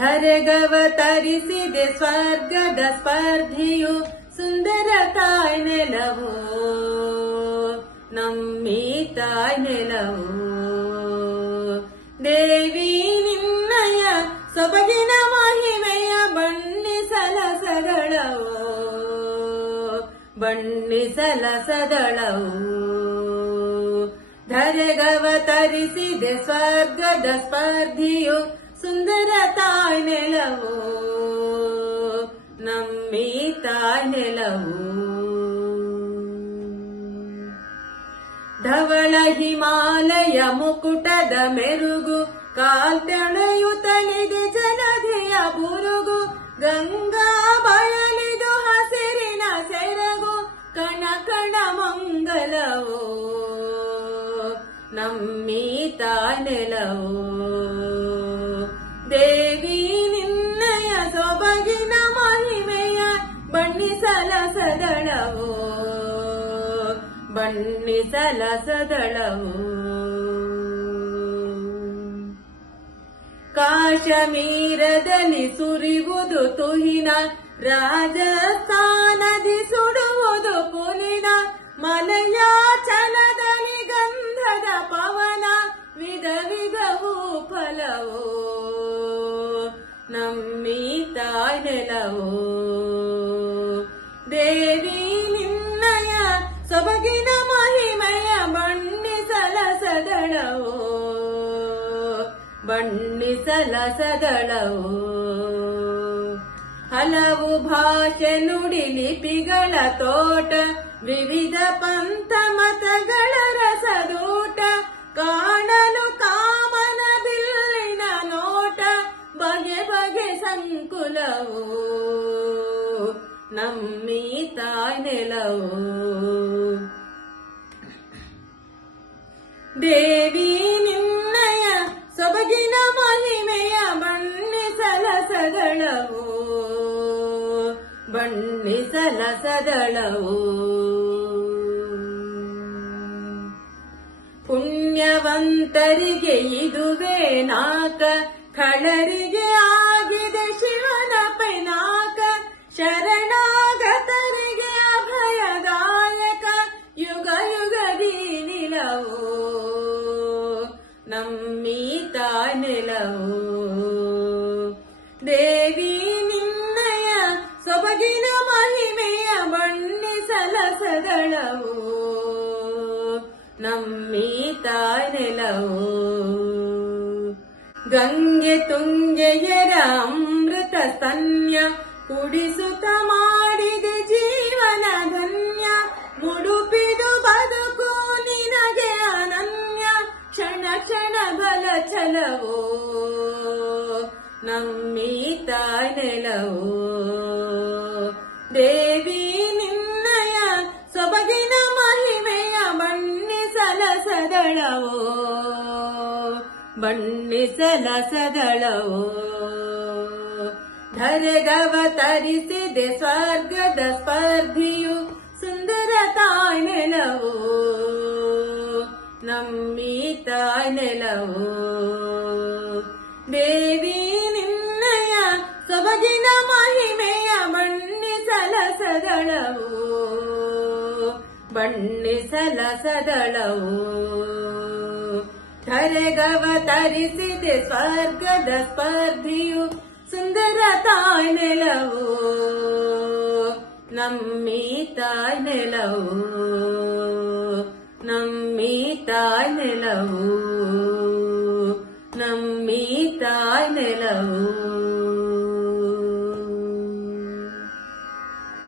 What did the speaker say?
ಧರೆಗವತರಿಸಿದೆ ಸ್ವರ್ಗದ ಸ್ಪರ್ಧಿಯು ಸುಂದರ ತಾಯ್ ನೆಲವು ನಮ್ಮಿ ತಾಯ್ ನೆಲವು. ದೇವಿ ನಿನ್ನಯ ಸೊಬಗಿನ ಮಹಿಮೆಯ ಬಣ್ಣಿಸಲ ಸದಳವು ಬಣ್ಣಿಸಲ ಸದಳವು. ಧರೆಗವತರಿಸಿದೆ ಸ್ವರ್ಗದ ಸ್ಪರ್ಧಿಯು ಸುಂದರ ತಾಯ್ ನೆಲವು ನಮ್ಮಿ ತಾಯ್ ನೆಲವು. ಧವಳ ಹಿಮಾಲಯ ಮುಕುಟದ ಮೆರುಗು ಕಾಲ್ತೆಳೆಯುತ್ತಲಿದೆ ಜಲಧಿಯ ಬುರುಗು. ಗಂಗಾ ಬಯಲಿದು ಹಸಿರಿನ ಸೆರಗು ಕಣ ಕಣ ಮಂಗಲವು ನಮ್ಮಿ ತಾಯ್ ನೆಲವು. ದೇವಿ ನಿನ್ನಯ ಸೊಬಗಿನ ಮಹಿಮೆಯ ಬಣ್ಣಿಸಲ ಸದಳವು ಬಣ್ಣಿಸಲ ಸದಳವು. ಕಾಶ್ಮೀರದಲ್ಲಿ ಸುರಿಯುವುದು ತುಹಿನ ರಾಜಸ್ಥಾನದಿ ಸುಡುವುದು ಪುಲಿನ. ಮಲಯಾಚಲದಲ್ಲಿ ಗಂಧದ ಪವನ ವಿಧ ವಿಧವೂ ಫಲವು ನಮ್ಮಿ ತಾಯ್ ನೆಲವು. ದೇವಿ ನಿನ್ನಯ ಸೊಬಗಿನ ಮಹಿಮೆಯ ಬಣ್ಣಿಸಲ ಸದಳವು ಬಣ್ಣಿಸಲ ಸದಳವು. ಹಲವು ಭಾಷೆ ನುಡಿ ಲಿಪಿಗಳ ತೋಟ ವಿವಿಧ ಪಂಥ ಮತಗಳ ರಸದೂಟ. ಕಾಣಲು ಕಾಮನ ಬಿಲ್ಲಿನ ನೋಟ ಬಗೆ ಬಗೆ ಸಂಕುಲವು ನಮ್ಮಿ ತಾಯ್ ನೆಲವು. ದೇವಿ ನಿನ್ನಯ ಸೊಬಗಿನ ಮಹಿಮೆಯ ಬಣ್ಣಿಸಲ ಸದಳವು ಬಣ್ಣಿಸಲ ಸದಳವು. ಪುಣ್ಯವಂತರಿಗೆ ಇದುವೇ ನಾಕ ಖಳರಿಗೆ ಆಗಿದೆ ಶಿವನ ಪೈನಾಕ. ಶರಣಾಗತರಿಗೆ ಅಭಯದಾಯಕ ಯುಗ ಯುಗದಿ ನಿಲವು ನಮ್ಮಿ ತಾಯ್ ನೆಲವು. ದೇವಿ ನಿನ್ನಯ ಸೊಬಗಿನ ಮಹಿಮೆಯ ಬಣ್ಣಿಸಲ ಸದಳವು ನಮ್ಮಿ ತಾಯ್ ನೆಲವು. ಗಂಗೆ ತುಂಗೆಯರ ಅಮೃತ ಸ್ತನ್ಯ ಕುಡಿಸುತ್ತ ಮಾಡಿದೆ ಜೀವನ ಧನ್ಯ. ಮುಡುಪಿದು ಬದುಕು ನಿನಗೆ ಅನನ್ಯ ಕ್ಷಣ ಕ್ಷಣ ಬಲ ಛಲವು ನಮ್ಮಿ ತಾಯ್ ನೆಲವು. ದೇವಿ ನಿನ್ನಯ ಸೊಬಗಿನ ಮಹಿಮೆಯ ಬಣ್ಣಿಸಲ ಸದಳವು ಬಣ್ಣಿಸಲ ಸದಳವು. ಧರೆಗವತರಿಸಿದೆ ಸ್ವರ್ಗದ ಸ್ಪರ್ಧಿಯು ಸುಂದರ ತಾಯ್ ನೆಲವು ನಮ್ಮಿ ತಾಯ್ ನೆಲವು. ದೇವಿ ನಿನ್ನಯ ಸೊಬಗಿನ ಮಹಿಮೆಯ ಬಣ್ಣಿಸಲ ಸದಳವು ಬಣ್ಣಿಸಲ ಸದಳವು. ಧರೆಗವತರಿಸಿದೆ ಸ್ವರ್ಗದ ಸ್ಪರ್ಧಿಯು ಸುಂದರ ತಾಯ್ ನೆಲವು ನಮ್ಮಿ ತಾಯ್ ನೆಲವು ನಮ್ಮಿ ತಾಯ್ ನೆಲವು ನಮ್ಮಿ ತಾಯ್ ನೆಲವು.